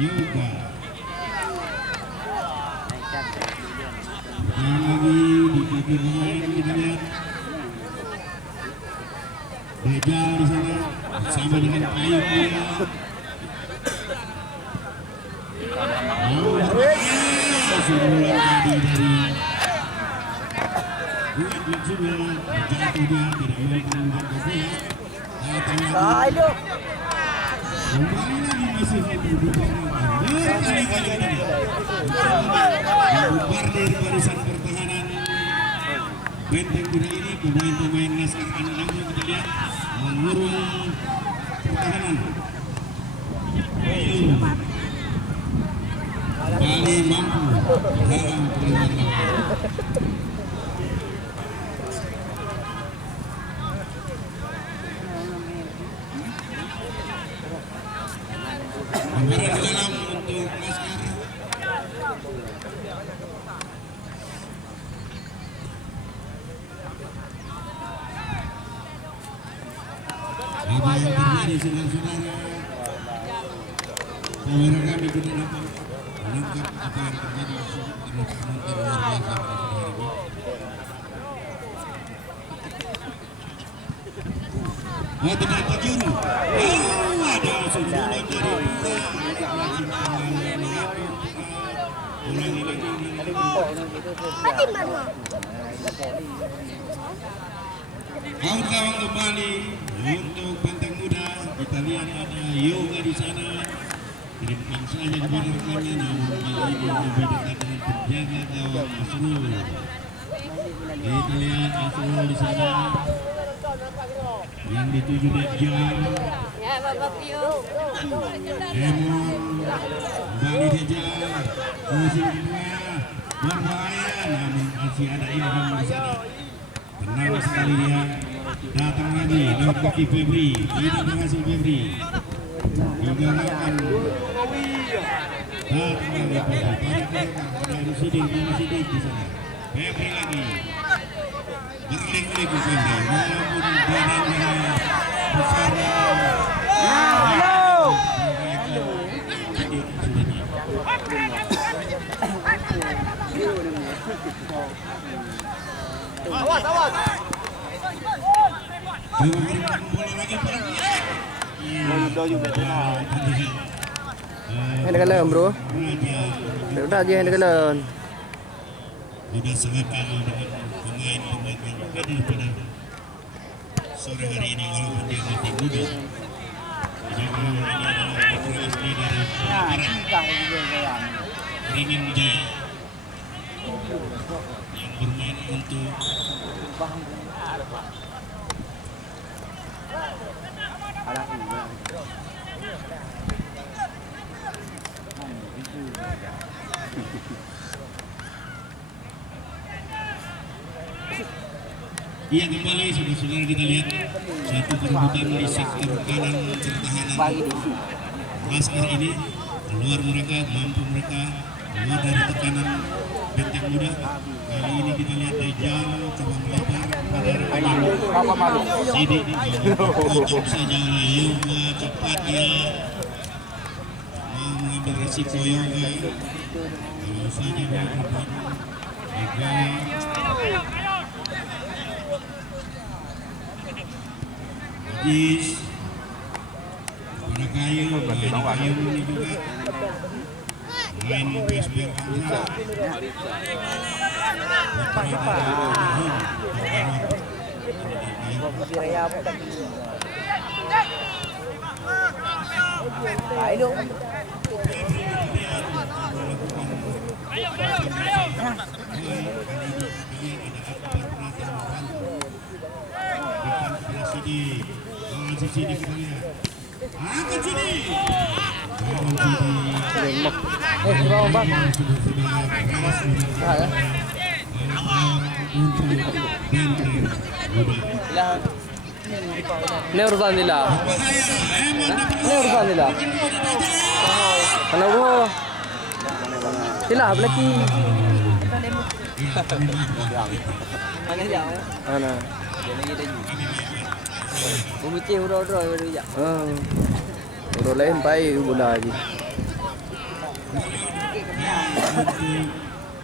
Yoga. Yang lagi di kaki pemain kita lihat Beja di sana bersama dengan kayu dia. Semula tadi dari buat maksudnya jatuh dia tidak mampu menjaga bola. Kembali lagi masih berkali-kali membardir barisan pertahanan Benteng Muda ini. Pemain-pemain Laskar anak-anaknya kita lihat mengurung pertahanan. Bali mampu dalam perlawanan. Kemarin dalam untuk Laskar. Apa yang terjadi saudara-saudara? Kamera kami tidak dapat menangkap apa yang terjadi karena penonton luar biasa pada hari ini. Oh, terdapat juru. Oh, ada sundulan dari ulangi lagi. Kawan-kawan kembali untuk Benteng Muda. Kita lihat ada Yoga di sana. Kirimkan saja kepada rekannya, namun kali ini lebih dekat dengan penjaga gawang Asrul. Kita lihat Asrul di sana yang dituju Dejjal. Emon kembali Dejjal, musim kedua berbahaya, namun masih ada Ilham di sana. Tenang sekali dia, datang lagi lewat kaki Febri, tidak berhasil Febri. Juga lawan datang lagi Febri, ada Rusidin di sana. Febri lagi berklik-klik ke Febri, namun badannya besar. Awas, awas. Hay cái lợn bro. Được ra gì hay cái lợn. Sudah sangat dengan pemain-pemain yang hadir pada sore hari ini walaupun dia masih muda. Jadi ini adalah putra asli dari Ringin Jaya yang bermain untuk Iya, kembali saudara-saudara, kita lihat satu perebutan di sektor kanan pertahanan Laskar ini. Keluar mereka, mampu mereka keluar dari tekanan Benteng Muda. Kali ini kita lihat Dejjal coba melebar pada rekannya Sidik, kocok saja oleh Yoga. Cepat dia mau mengambil resiko Yoga. Kalau saja mau berbuat Yoga. Jis pada kayu ini juga main PSBR Kamsa sini kita lihat. Angkat sini. Ini urusan nila. Ini urusan nila. Kenapa? Sila lagi. Mana? Bumi udah ya. Udah lain pai bola aja. untuk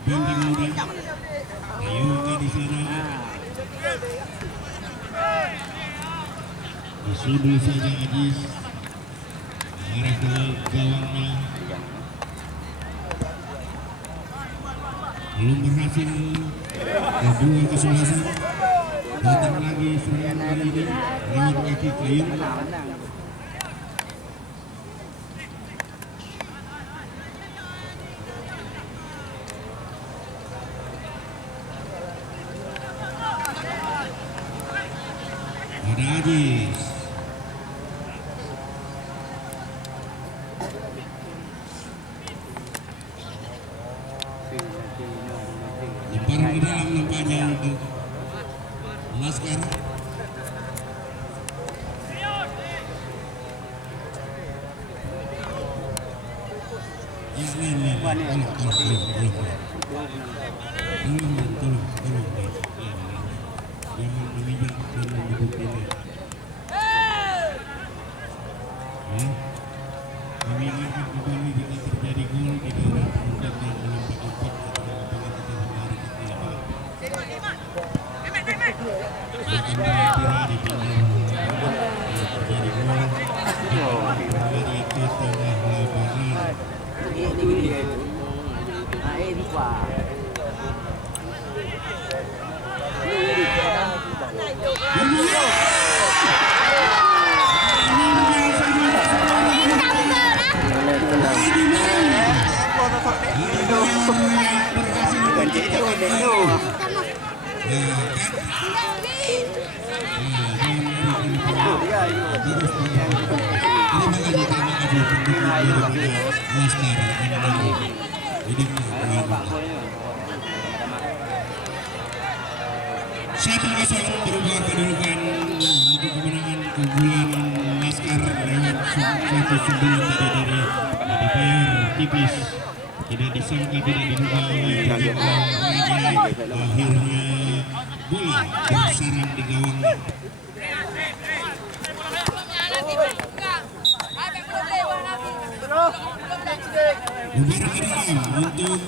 Benteng Muda. Ayoka di sana. Disudul saja Ajis. Arah ke gawangnya. Belum berhasil. Kedua kesebelasan. Datang lagi serangan kali ini lewat kaki Kayun. Ada Ajis. Lemparan ke dalam nampaknya untuk Laskar. Ya, tolong. Jangan memijak dan menyebut ini. Kami ingatkan kembali jika terjadi gol di daerah penonton yang melompat ketika lapangan kita berlari ke lapangan. Bukan kira-kira di pinggir terjadi gol berlari ke tengah lapangan. Satu kosong berubah kedudukan untuk kemenangan keunggulan Laskar lewat satu sundulan tadi dari DPR tipis. Tidak disangka, tidak diduga oleh akhirnya bola bersarang di gawangnya. Lebaran ke dalam untuk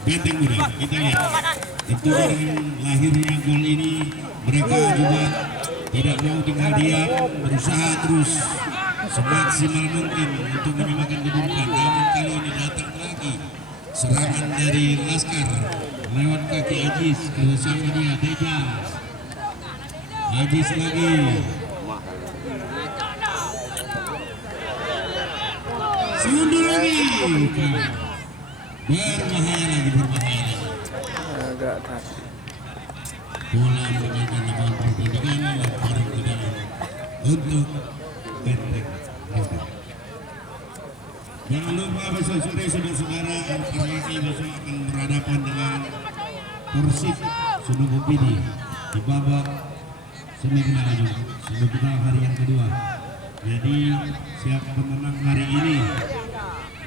Benteng Muda. Kita lihat itu dengan lahirnya gol ini mereka juga tidak mau tinggal diam, berusaha terus semaksimal mungkin untuk menyamakan kedudukan. Namun kali ini datang lagi serangan dari Laskar lewat kaki Ajis ke sama dia Teja. Ajis lagi. Sundur lagi. Berbahaya lagi. Agak keras. Bola meninggalkan lapangan pertandingan, lemparan ke dalam untuk Benteng Muda. Jangan lupa besok sore saudara-saudara Armani besok akan berhadapan dengan Persib Sunubupidi di babak semifinal hari yang kedua. Jadi siapa pemenang hari ini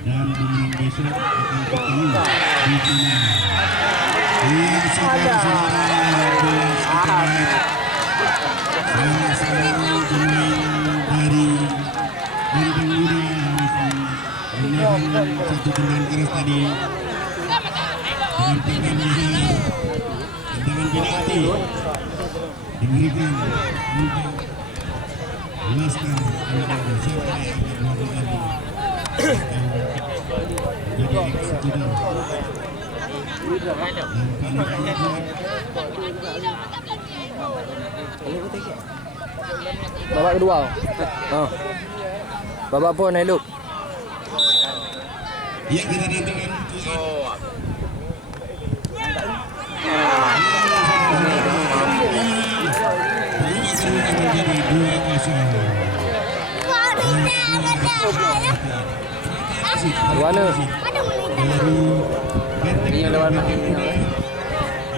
dan pemenang besok akan ketemu di final. Yang saudara-saudara salah seorang pemain dari Benteng Muda menahan satu tendangan keras tadi dengan tendangan penalti diberikan untuk Laskar untuk siapa yang akan melakukan menjadi eksekutor. Babak kedua. Babak pun hidup. Ya, kita nantikan menjadi 2-0. Mana? Ini lawan mana?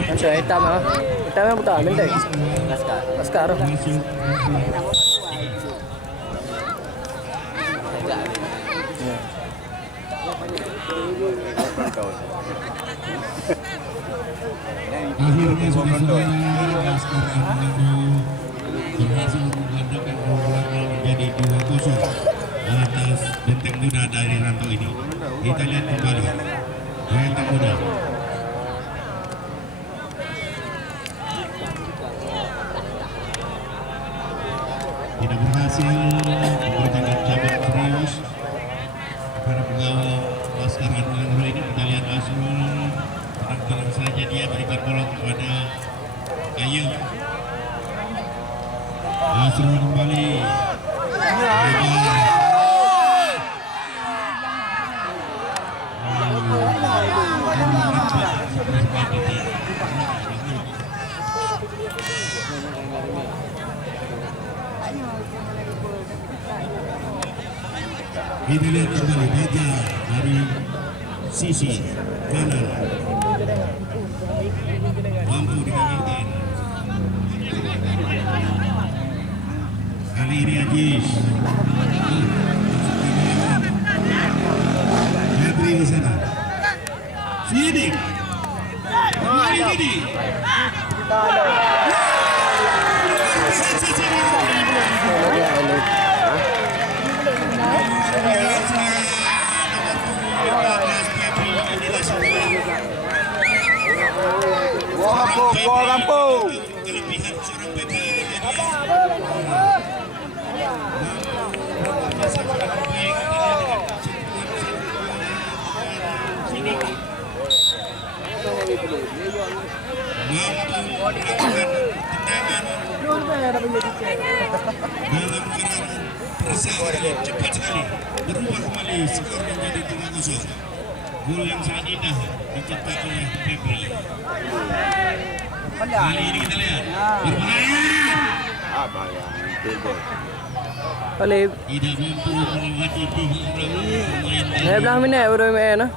Macam hitam ah. Hitam yang betul, Benteng. Laskar. Akhirnya saudara-saudara Laskar Anggando berhasil menggandakan keunggulannya menjadi 2-0 atas Benteng muda dari rantau ini. Kita lihat kembali benteng muda. Tidak berhasil memberikan ancaman serius kepada pengawal Laskar Anwar ini. Kita lihat Asrul tenang-tenang saja dia berikan bola kepada Ayu. Asrul kembali. Kita lihat kembali Baja dari sisi kanan mampu dikawinkan. Kali ini Ajis Febri di sana. Sidik kembali Sidik. Kampung. Kelebihan seorang Pepe cepat sekali berubah kembali skor menjadi 3-0. Gol yang sangat indah dicetak oleh Febri. Kali ini kita lihat berbahaya. Balik. Tidak mampu melewati pemain Belah minit baru main nah.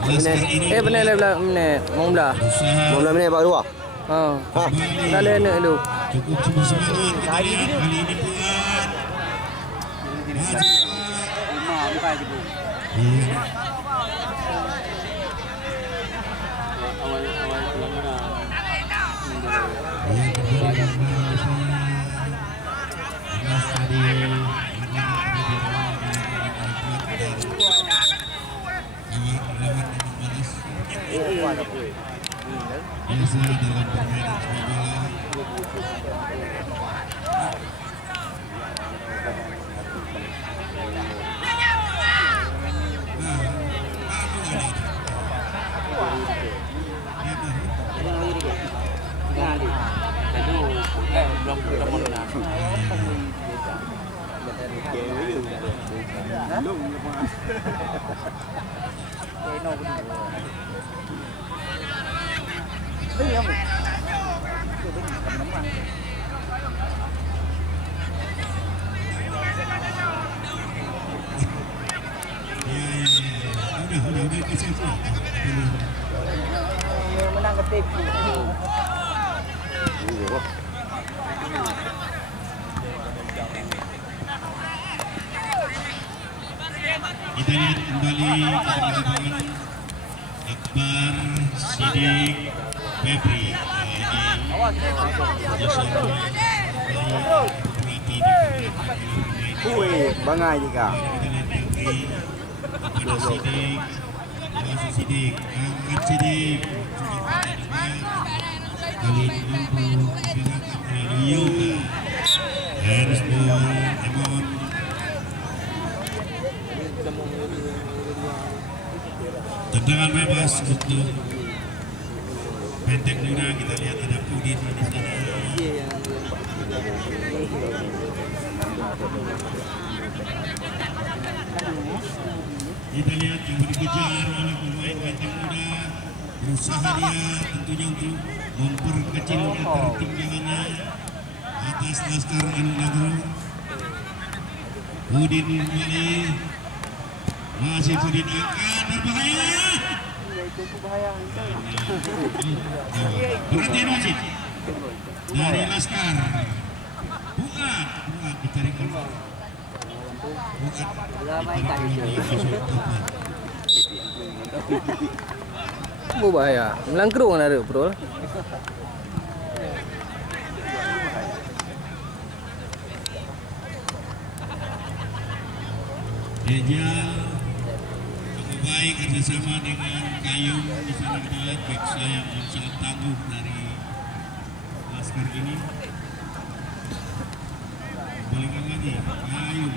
Laskar ini. Benar belah minit. Mau belah. Berusaha 15 minit baru dua. Ha. kembali. Dah lena dulu. Cukup semangat kita lihat kali ini Fuad. Iya. Biasa dalam permainan sepak bola. Udah kasih Menang ketik. Kita lihat kembali keterangan Akbar, Sidik, Febri. Bangai juga. Sidik, Sidik, angkat Sidik. Kali ini mampu digerakkan oleh Yoga. Handball, Emon. Tendangan bebas untuk Benteng Muda. Kita lihat ada Udin di sana. Kita lihat yang dikejar oleh pemain Benteng Muda. Berusaha dia tentunya untuk memperkecil ketertinggalannya atas Laskar Anwar. Udin kembali. Masih Udin angkat, berbahaya. Perhatian wasit dari Laskar. Buat ditarik keluar. Bahaya. Melangkerung ada bro. Dejal cukup baik kerjasama dengan Kayum di sana kita lihat back sayap yang sangat tangguh dari Laskar ini. Balikan lagi Kayum.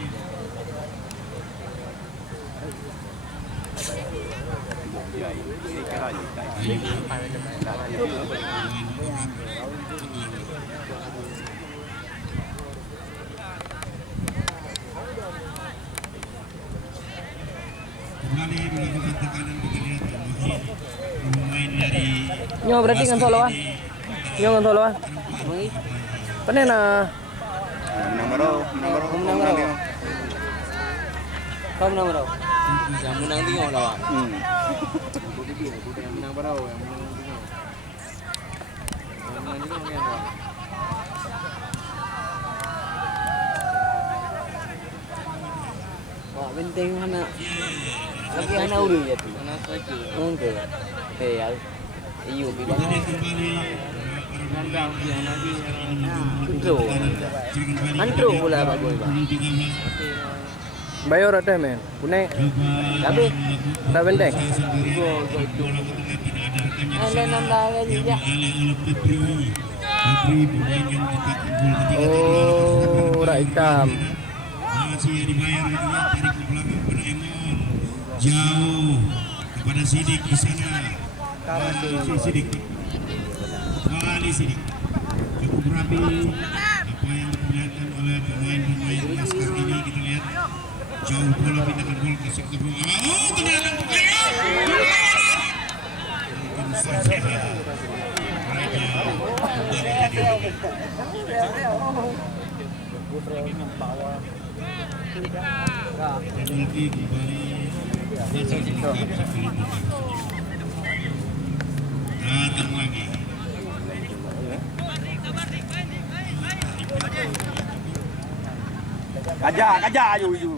Kembali melakukan tekanan kita lihat Mahir pemain dari Nyo berarti kan solo ah. Nyo kan solo ah. Panen na. Menang baru. Kau menang bro. Yang menang tengok lah Wak. Yang menang berapa? Yang menang tengok. Yang menang tengok kan Wak. Wak penting mana? Lagi anak ulu ya tu. Anak striker. Enggak. Ya. Iyo kita bibang. lihat kembali Nandang yang lagi. Antro. Antro pula Pak Boy Pak. Bayor ada men. Punai. Tapi tak penting. Ada nandang lagi ya. Oh, rak hitam. Masih dibayar gitu ya, tarik ke belakang pada Emon. Jauh kepada Sidik di sana. Sidik. Kembali Sidik. Cukup rapi apa yang diperlihatkan oleh pemain-pemain Laskar ini kita lihat. Jauh bola pindahkan bola ke sektor bawah. Oh, tendangan ke kanan. Mungkin saja mereka kembali jadi penalti kembali masih dilengkapi sekali datang lagi. Kajak, yu.